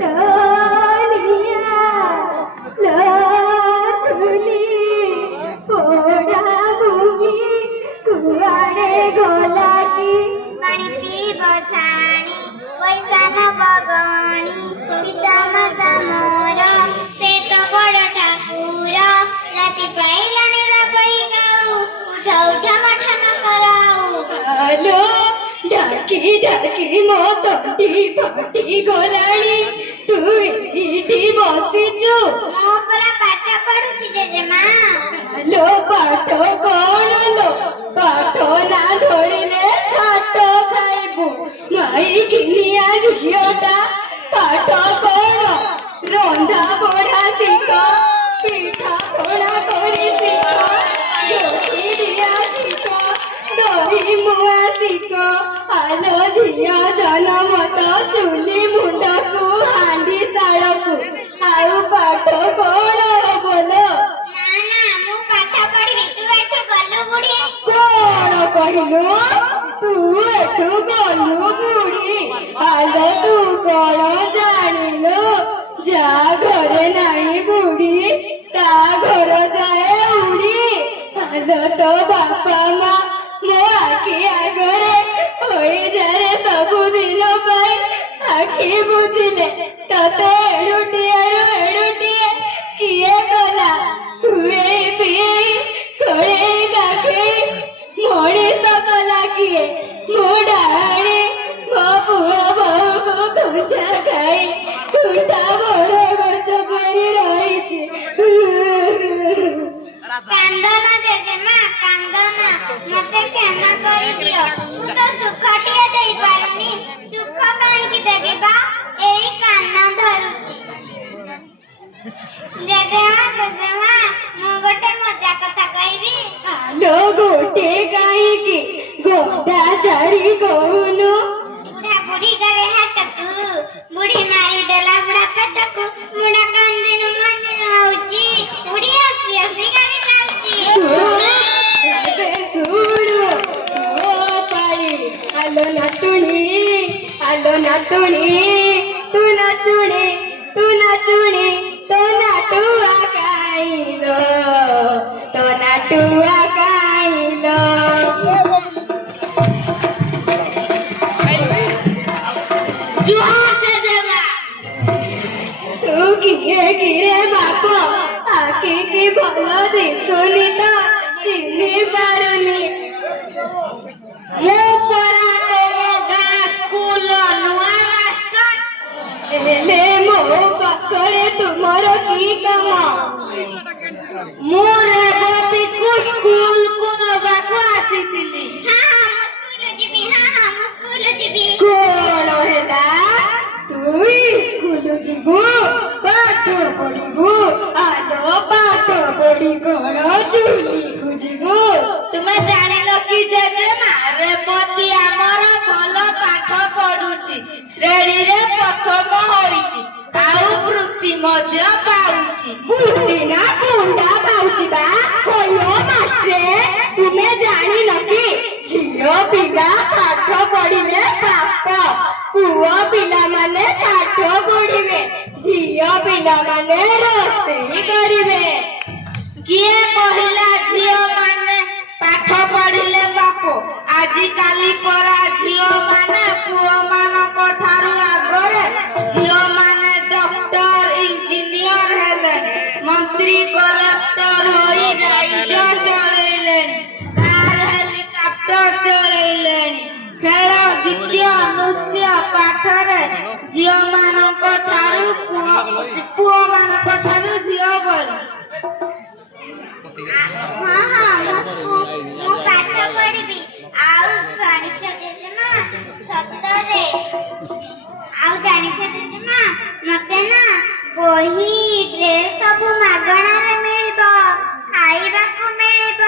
लोलिया लोचुली पोड़ा भूमि कुआड़े गोला की पानी पीब छाणी पैसा न बगणी पिता माता मोर से तो बड़ ठाकुर राति पाइलानी लपई गाऊ उठ उठ मठ न कराऊ आलो डाकी डाकी मो तंटी फटी गलाणी तू एठी बसिचु मो परा पाठ पढुछि जेजेमा लो पाठ कौन लो पाठ ना धरिले छाट खाइबु माई किनिया झियोटा पाठ कौन रंधा बढ़ा शिख पिठा पଣା करी शिख जोड़ी दिया शिख दही मुआ शिख आलो झिया जनम तो चुली मुंडकू हांडी शाड़कू आउ पाठ कौन बोलो ना ना मु पाठ पढिबि तू एठु गलु बुढी कौन कहलु तू एठु गलु बुढ़ी आलो तू कौन जानिलु जा घरे नहीं बुढ़ी ता घर जाए उड़ी आलो तो बापा माँ मो आखि आगरे होई जारे सबु दिन पाई आखि बुझिले तते एडुटिए किए गला हुए पिए खोड़े गाखे मଣିଷ କଲା କିଏ ମୋ ଡାହାଣୀ ମୋ ପୁଅ ବୋହୂକୁ ଖୁଞ୍ଚା ଖାଇ ଖୁଣ୍ଟା ବଡ଼ ଗଛ ପରି ରହିଛି କାନ୍ଦନା ଜେଜେମା କାନ୍ଦନା ମତେ କ୍ଷମା କରିଦିଅ ମୁଁ ତ ସୁଖଟିଏ ଦେଇ ପାରୁନି ଦୁଃଖ କାହିଁକି ଦେବି ବା ଏଇ କାନ ଧରୁଛି ଜେଜେମା ମୁଁ ଗୋଟେ ମଜା କଥା କହିବି ଆଲୋ ଗୋଟେ କାହିଁକି ଗୋଟା ଚାରି କହୁନୁ ବୁଢା ବୁଢୀ ଗଲେ ହାଟକୁ ବୁଢୀ ମାରିଦେଲା ବୁଢା ପେଟକୁ ବୁଢା କାନ୍ଦିଣୁ ମନ୍ଦିର ହଉଛି ବୁଢୀ ହସି ହସି ଗାଡି ଯାଉଛି ଏବେ ଶୁଣୁ ମୋ ପାଳି ଆଲୋ ନାତୁଣୀ ତୁ ନାଚୁଣୀ ତୋ ନାଟୁଆ କାଇଲୋ ତୋ ନାଟୁଆ କାଇଲୋ ଜୁହାର ଜେଜେମା ତୁ କିରେ ବାପ ଆଖି କି ଭଲ ଦିଶୁନି ତ ଚିହ୍ନି ପାରୁନି ମୁଁ ପରା ତମ ଗାଁ ସ୍କୁଲ ନୂଆ ମାଷ୍ଟର ହେଲେ ମୋ ପାଖରେ ତୁମର କି କାମ ମୁଁ ରେବତୀକୁ ସ୍କୁଲକୁ ନେବାକୁ ଆସିଥିଲି ମୁଁ ସ୍କୁଲ ଯିବି କଣ ହେଲା ତୁ ସ୍କୁଲ ଯିବୁ ପାଠ ପଢିବୁ ଆଲୋ ପାଠ ପଢି କଣ ଚୁଲିକୁ ଯିବୁ ତୁମେ ଜାଣିନ କି ଜେଜେମା ରେବତୀ ଆମର ଭଲ ପାଠ ପଢୁଛି ଶ୍ରେଣୀରେ ପ୍ରଥମ ହୋଇଛି ଆଉ ବୃତ୍ତି ମଧ୍ୟ ପାଉଛି ବୃତ୍ତି ନା ଖଣ୍ଡା ପାଉଛି ବା କଣ ମାଷ୍ଟ୍ରେ ତୁମେ ଜାଣିନ କି ଝିଅ ପିଲା ପାଠ ପଢିଲେ ପାପ ପୁଅ ପିଲାମାନେ ପାଠ ପଢିବେ ଝିଅ ପିଲାମାନେ ରୋଷେଇ କରିବେ କିଏ କହିଲା ଝିଅ ମାନେ ପାଠ ପଢିଲେ ପାପ ଆଜିକାଲି ପରା ଝିଅ ମାନେ ପୁଅ ମାନଙ୍କ ଠାରୁ ଆଗରେ ଝିଅ ମାନେ ଡକ୍ଟର ଇଞ୍ଜିନିୟର ହେଲେଣି ମନ୍ତ୍ରୀ କଲେକ୍ଟର ହୋଇ ରାଜ୍ୟ ଚଳେଇଲେଣି କାର ହେଲିକପ୍ଟର ଚଳେଇଲେଣି ଖେଳ ଗୀତ ନୃତ୍ୟ ପାଠରେ ଝିଅ ମାନଙ୍କ ଠାରୁ ପୁଅ ମାନଙ୍କ ଠାରୁ ଝିଅ ବଳି ମୁଁ ପାଠ ପଢିବି ଆଉ ଜାଣିଛ ଜେଜେମା ସତରେ ଆଉ ଜାଣିଛ ଜେଜେମା ମତେ ନା ବହି ଡ୍ରେସ ସବୁ ମାଗଣାରେ ମିଳିବ ଖାଇବାକୁ ମିଳିବ